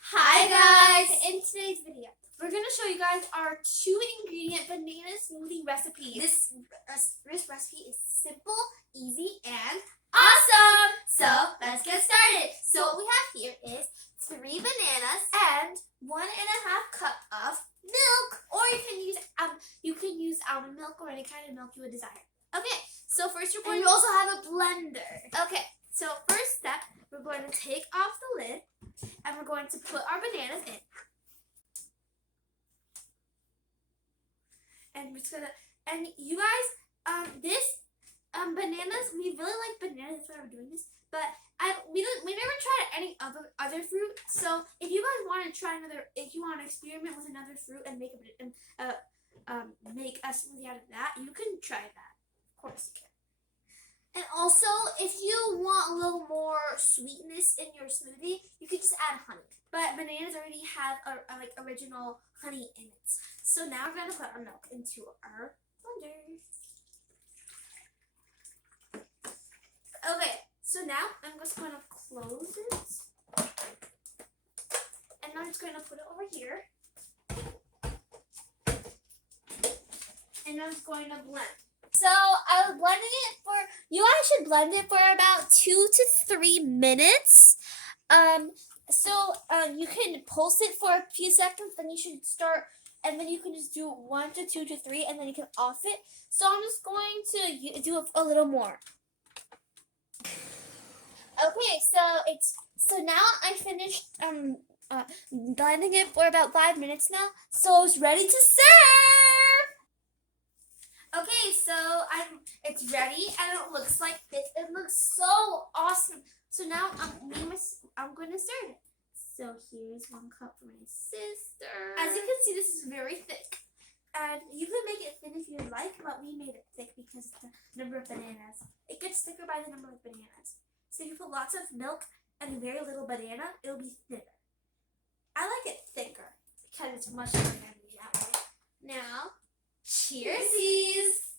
Hi guys! In today's video, we're going to show you guys our 2-ingredient banana smoothie recipe. This recipe is simple, easy, and awesome! So let's get started. So what we have here is 3 bananas and 1.5 cup of milk, or you can use almond milk or any kind of milk you would desire. Okay, so first we're going to also have a blender. Okay, so first step, we're going to take off the lid and we're going to put our bananas in. And we're just gonna, and you guys, bananas, we really like bananas, that's why we're doing this, but we never tried any other fruit, so if you guys want to try if you want to experiment with another fruit and make a smoothie out of that, you can try that. Of course you can. And also, if you want a little more sweetness in your smoothie, you could just add honey. But bananas already have like original honey in it. So now we're gonna put our milk into our blender. Okay, so now I'm just gonna close it, and I'm just gonna put it over here, and I'm just going to blend. So I was blending it you guys should blend it for about 2 to 3 minutes. You can pulse it for a few seconds, then you should start, and then you can just do 1 to 2 to 3, and then you can off it. So I'm just going to do a little more. Okay, so now I finished blending it for about 5 minutes now, so it's ready to serve. Okay, so it's ready, and it looks like this. It looks so awesome. So now I'm going to serve it. So here's 1 cup for my sister. As you can see, this is very thick. And you can make it thin if you like, but we made it thick because of the number of bananas. It gets thicker by the number of bananas. So if you put lots of milk and very little banana, it'll be thinner. I like it thicker because it's much thicker than that way. Now, cheersies!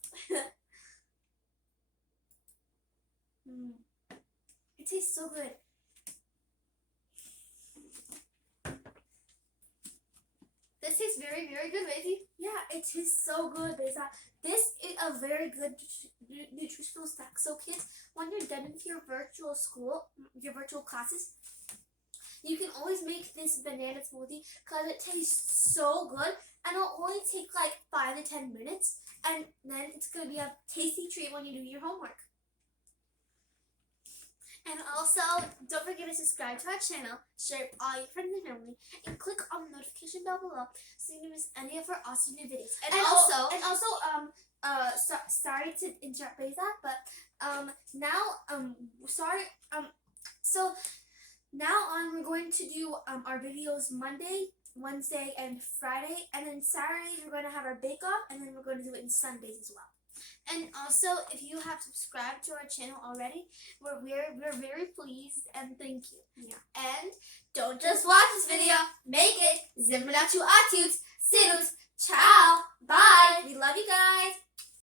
It tastes so good. This tastes very, very good, Maisie. Yeah, it tastes so good, Beza. This is a very good nutritional snack. So kids, when you're done with your virtual school, your virtual classes, you can always make this banana smoothie because it tastes so good, and it'll only take like 5 to 10 minutes, and then it's going to be a tasty treat when you do your homework. And also, don't forget to subscribe to our channel, share it with all your friends and family, and click on the notification bell below so you don't miss any of our awesome new videos. Sorry to interrupt Beza, but so now on we're going to do our videos Monday, Wednesday, and Friday, and then Saturdays we're going to have our bake-off, and then we're going to do it on Sundays as well. And also, if you have subscribed to our channel already, we're very pleased and thank you. Yeah. And don't just watch this video, make it. Zimmerdachu atut, sirus, ciao, bye. We love you guys.